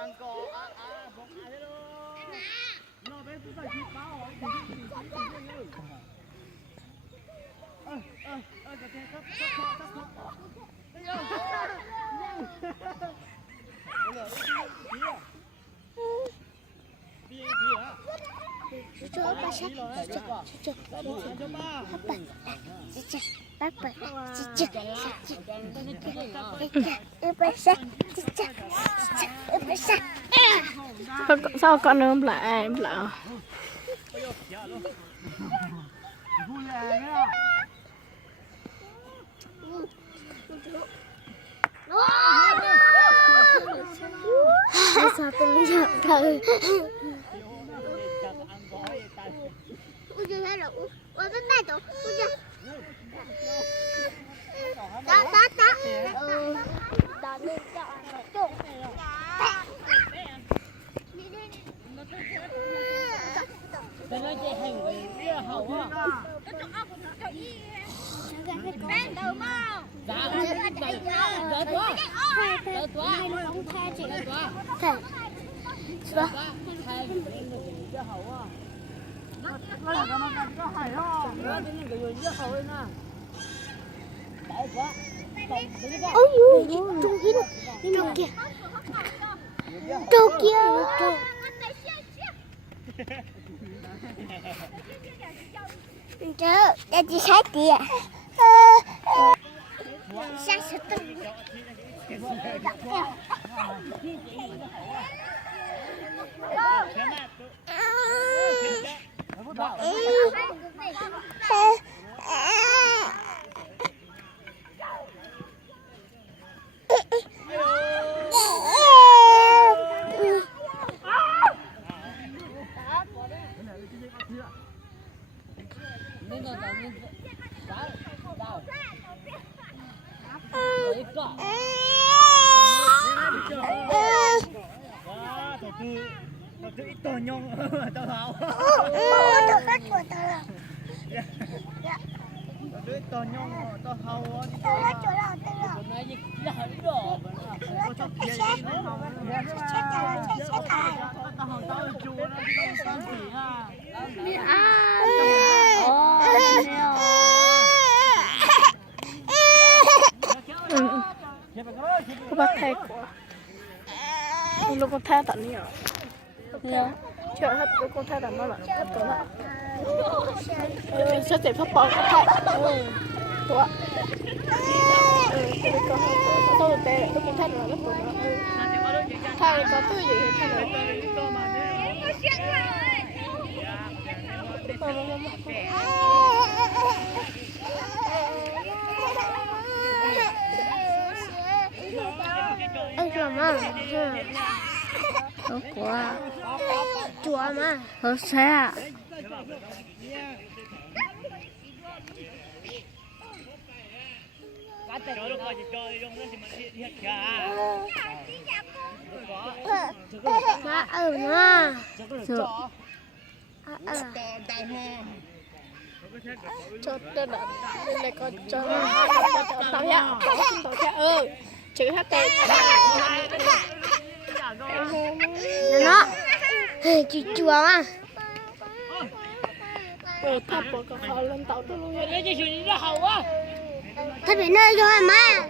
ăn cò bông thế luôn nó bé cứ phải chịu bao hả cái thế sắp bây giờ Cucu apa sih? Cucu. Papa. Cucu. Sao con nôm lại lại Sao tôi lihat thôi. Ujung hello. Bên này tổ. Ujung. Đó. Đó lên cho ăn chút. Đây nó chạy hành cái hậu á. Bên đầu mau. Dạ, đỡ quá. Đỡ quá. Không tha chị. Đỡ quá. Thầy. Đó. Thay cái hậu á. Nó là cái hải ho. Nó tính cái gì cái hậu ấy nè. Đỡ quá. Ôi giời, trông kia đâu. Trông kia. Trông kia. Trời, đây chị sát kìa. Sát sát tinh. Tôi ít to nhông tao tháo. Tôi cắt của tao là. Tôi ít to nhông tao tháo á. Tôi cắt chỗ nào tao là. Này gì là hết đồ. Tôi sát. Sát cả. Tao hỏi tao chú nó tao chỉ ha. có bắt thay của lúc con thay tận nhiều chờ hết lúc con thay tận nó là hết tận lại sẽ chạy phát bóng cái thay của tôi tệ lúc con thay là rất của nó thay có tư gì thì thay Anh chùa mà. quá Chùa mà. hơi xa Má ở mà. cho tên là đây là con cho tao nhá tao theo chữ hát tên Nó. Chùa mà. thắp vào cái họ lên tàu tôi luôn Lấy cho chuyện nó hậu á. Thật bị nơi rồi mà.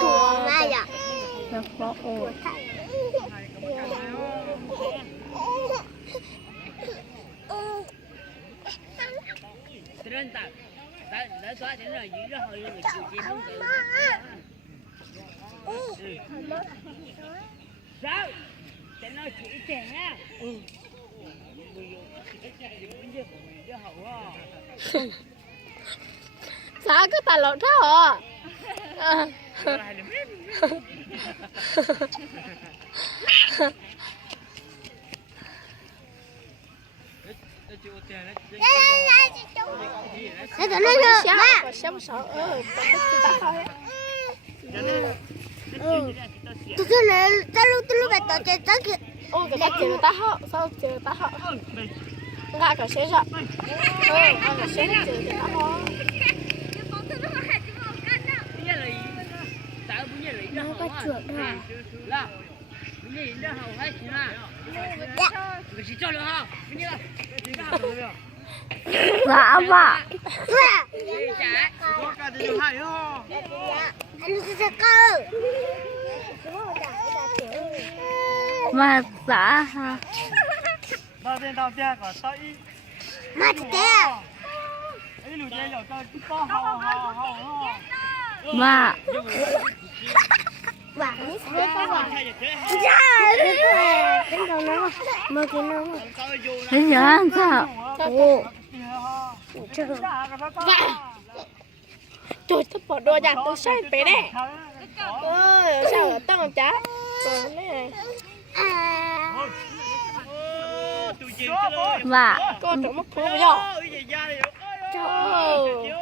Chùa mà dạ. nó có ồ Trên tàu đã xóa đến rồi gì đó hồi người chịu chi không chịu. Sao? Để nó chỉ trẻ ha. sao cứ tài lộn thế hả Thế tụi nó chưa? Má. Sống sợ ta thôi Tụi nó tao lúc bài tao chơi kìa. ôi cái chữ ta họ sao chữ ta họ ngã cả xe rồi ngã cả xe chữ ta họ Nó có chuột hả? Dạ bà. Anh sẽ cơ. Mà xã ha. Tao tên tao tia có tao ít. Mà thế. Ấy lũ tia giờ tao to hao. Mà Bà ấy sẽ có bà. Dạ. Đến đâu nữa. Mơ cái nữa. thế giờ làm sao? Ồ. Trời tao bỏ đồ dàn tôi xoay bé đấy. Ôi sao tao còn chá. Còn này. Và con trộm mất thú với nhau. Trời.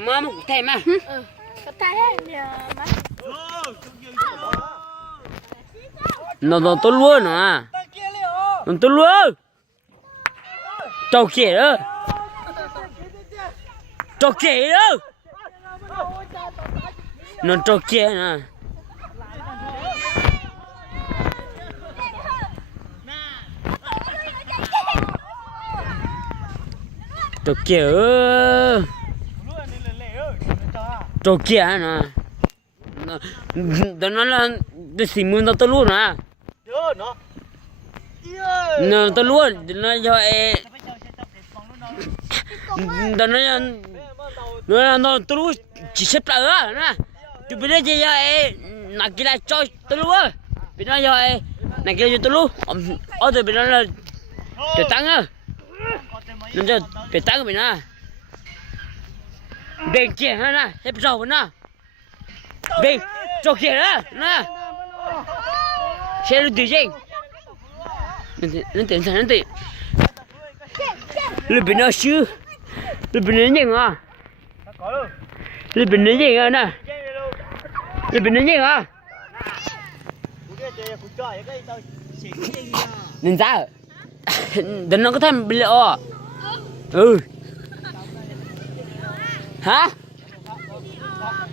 Mà một thèm mà. Có thấy mà. Nó tốt luôn à. Nó tốt luôn. Trâu kể đó. Trâu kể đó. Nó trâu kể nè. Trâu kể ơ. Trâu kể nè. Đó nó là cái xì mươn đó tốt luôn à. Nó tốt luôn. Nó cho em. Đó nó tốt luôn. Chỉ xếp lại đó nè. Chứ bây giờ cho em. Nãy kia là cho tốt luôn á. Bây giờ cho em. Nãy kia là cho tốt luôn. Ở đây bây giờ là phải tăng á. Nó cho phải tăng rồi nè. Bên kia nè. Xếp rau nè. Bên cho kia đó nè. Xe nó tự nhiên. Nó tiền sao nó tiền. Lúc bên nó xứ. Lúc bên nó nhìn à. Lúc bên nó nhìn à nè. Lúc bên nó nhìn à. Nên ra. Đừng nó có thêm bị lỡ. Ừ. Hả?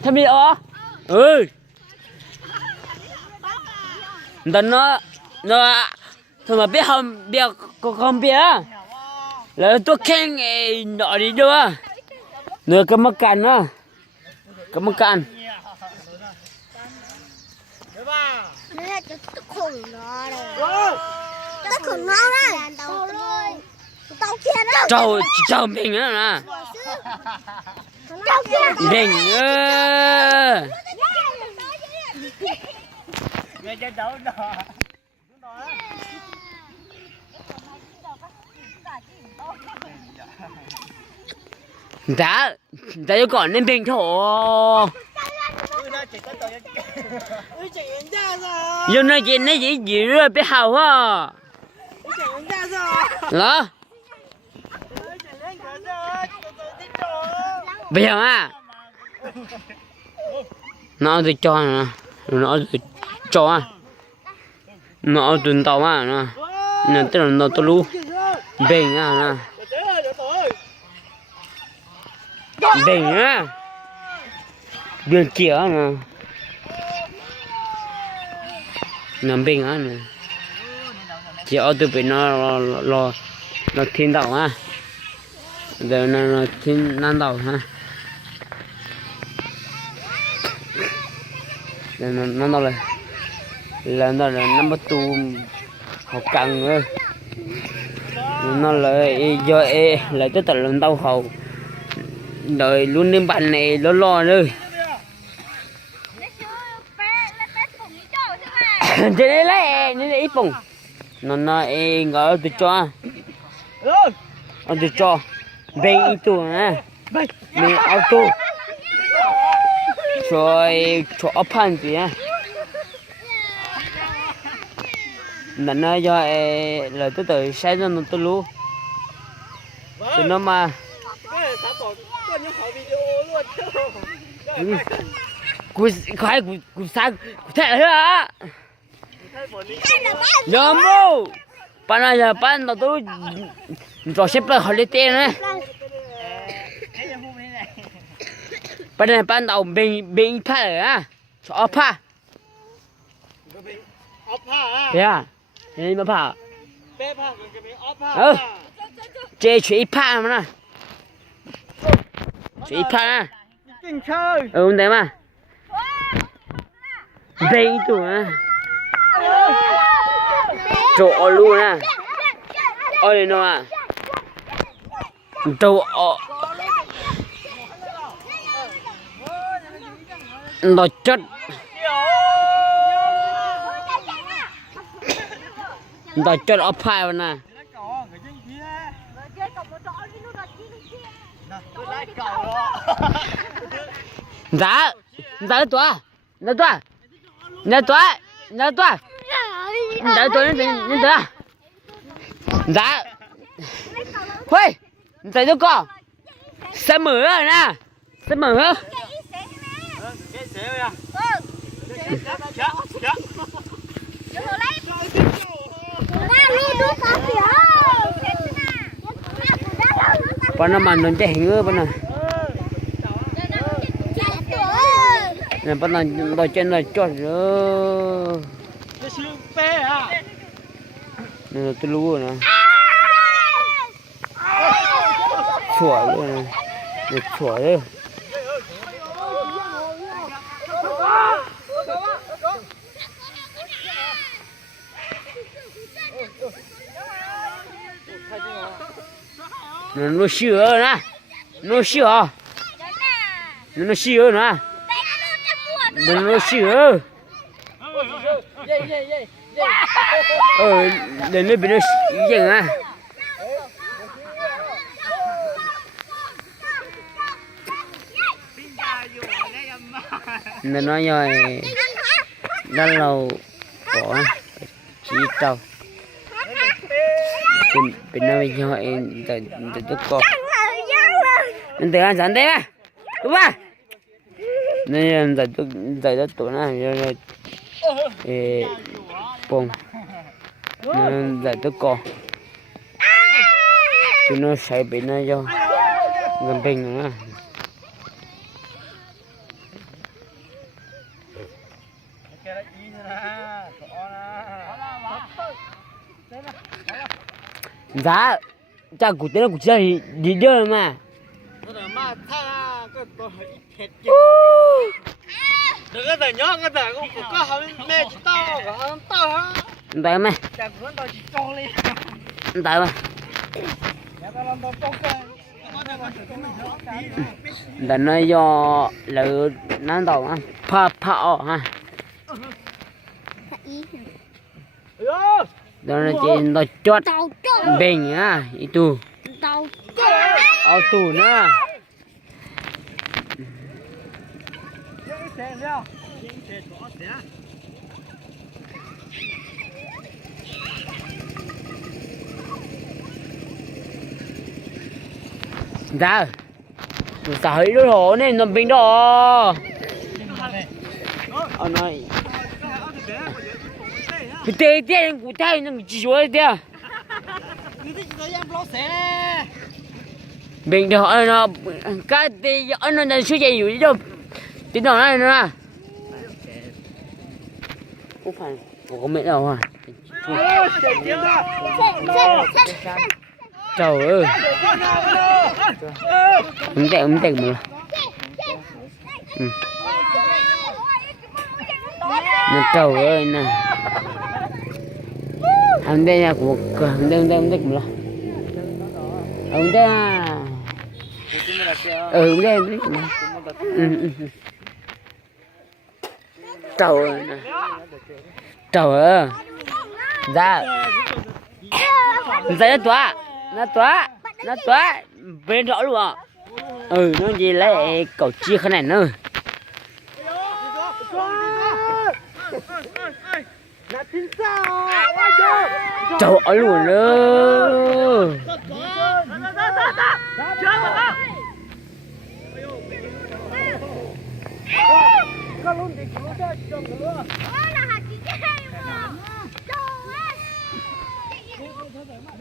Thêm bị lỡ. Ừ. Đừng nó thôi mà biết không biết là tôi khen nọ đi đâu á nữa cái mắc cạn á cái mắc cạn Nó là cái khủng nó rồi. Cái khủng nó đấy. Tao kia đó. chào mình á nè Tao kia. mình Nghe cho đấu đỏ. Dạ cho còn nên bình thổ giờ nói chuyện nói gì rồi biết hào ha đó bây giờ à nó tôi cho nè nó tôi cho à nó tuần tàu à nè tức là nó tôi luôn bình à nè bình á đường kia nè nằm bình á nè chỉ ở từ bên nó thiên đạo á giờ nó thiên nam đạo ha giờ nó đâu là năm bắt tu học căng nữa nó lại do lại tới tận lần đau hầu đời luôn đến bạn này lo nữa trên đây lấy ít bùng nó ngỡ từ cho ở từ cho bên itu nè bên auto rồi cho open gì á nó do là từ sai nó tôi luôn từ nó mà cú khai cú sai cú thế hả giờ mô bạn này giờ bạn nó tôi cho xếp là họ lấy tiền này bạn này bạn đầu bình pha à cho pha thế à thế mà pha chơi chơi pha mà nè chơi pha nè ừ đấy mà bình tụ à chỗ luôn à ôi nó à đâu nó chất nó chất ở phải nè giá giá tuổi nó tuổi nó tuổi nó tuổi giá tuổi nó tuổi giá hui thấy đâu có sẽ mở rồi nè sẽ mở hả bọn nó mà nó chạy hình ơi bọn này nè bọn này đòi trên là chót rồi nè tôi lú nè chua luôn nè để chua đấy nó sửa nè nó sửa nó sửa nè nó sửa để nó bị nó dừng à nên nói rồi rất lâu có chỉ tàu bên nó bây giờ tại tôi có nên từ ăn sáng đấy à đúng không nên tại tôi tụi nó rồi bông nên tại tôi có tụi nó sẽ bị nó do gần bình nữa giá cha của tên là của chơi đi chơi mà đừng có nhớ cái đời cũng có họ mẹ chỉ tao có tao hả tại mày tại mày là nó do lự nó đầu á pha ha đó là chỉ nó chót bình á itu auto nữa ra sợi đôi hổ này nằm bình đó ông nói tê tê của thầy nó chỉ xuống tê bình đó nó cái tê nó đang suy nghĩ gì đâu tính đó này nữa không phải có mẹ đâu à trời ơi không tệ mà nó trời ơi nè ông đây là của ông đây mà ông đây à ông đây trời ơi nè trời ơi Dạ. Dạ nó tóa bên rõ luôn ạ. Nó gì lấy cầu chia cái này nữa. Trời ơi luôn nữa.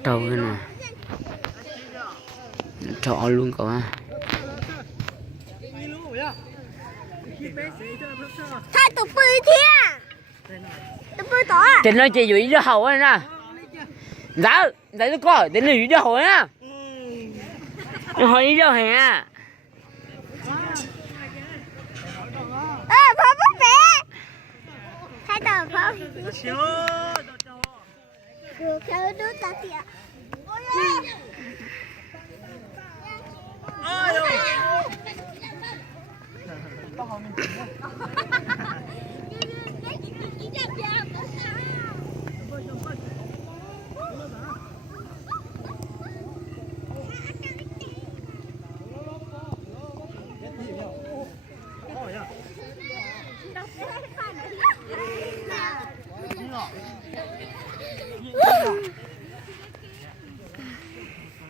Trâu cái này trọ luôn cậu à. Hai tụi bơi thia tụi bơi tỏ trên nó chỉ dụ cho hầu này nè. Dạ dạ nó có đến lì cho hầu á. Nó hỏi đi đâu hả? phá bút vẽ hai tờ phá được theo đứa ta tiệt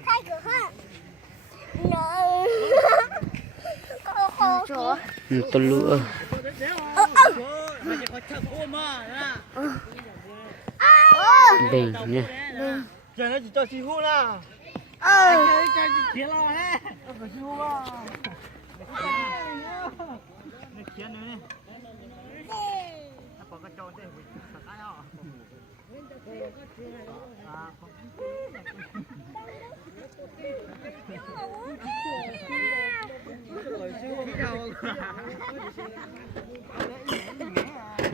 thay cửa ha Tôi lựa. Bình nha. Giờ nó chỉ cho chị hú là. Kia lo đấy. Có chị hú à. Này kia nữa nè. Có cái trâu thế hủy thật ai hả?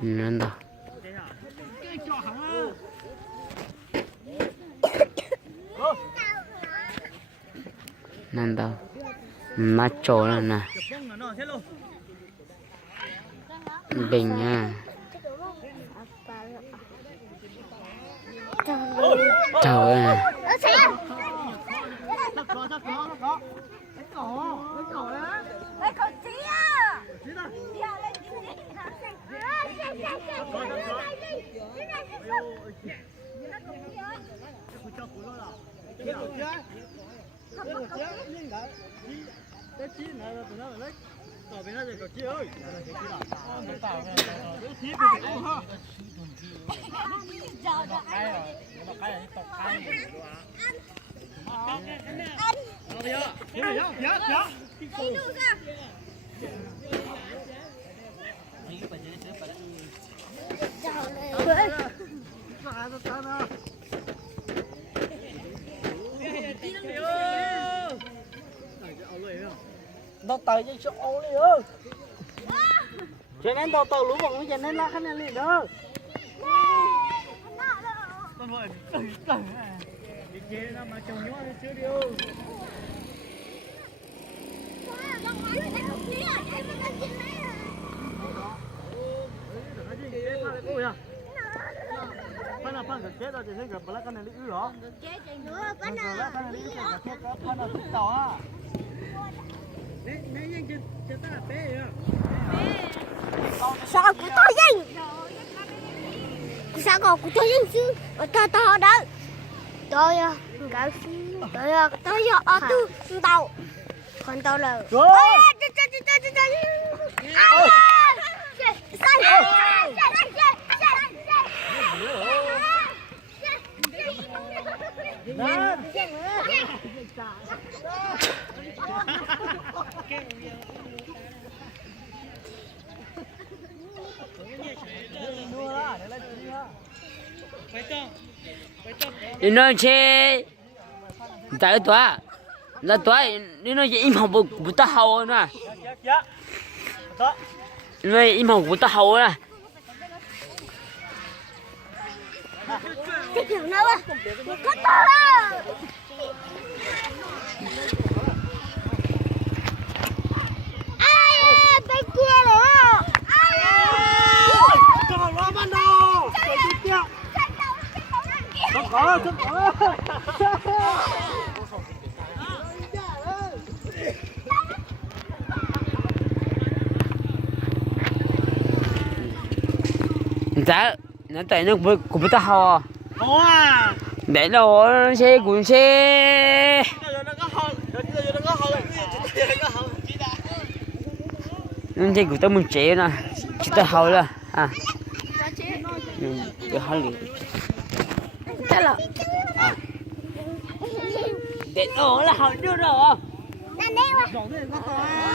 Nên đâu nên đâu má trổ là nè bình nha. Trời ơi nó tay cho chỗ ô đi ơi. Cho nên tàu tàu lú bằng cho nên là khăn này liền đó. Con vợ đi kia nó mà chồng nhó đi chưa đi ơi. Pan là pan cái đó thì thấy gặp bala cái này đi hả? Cái nữa pan là cái này đi cái pan là thích tàu à. Nãy nhanh cho ta là bé à. sao của tôi danh sao còn của tôi danh chứ tôi đó tôi tôi tàu còn tàu là đi nói chơi tại tòa là tòa đi nói im học bút ta hậu nè nói im học bút ta hậu nè cái kiểu nào á có to ai bên kia nữa ai còn lo ban đầu Dạ, nó tại nó cũng biết hò. Để đồ xe cuốn xe. Nó xe của tôi muốn chế nè, chúng ta hầu là à. Để hầu liền. Thế là Để đồ là hầu đưa rồi.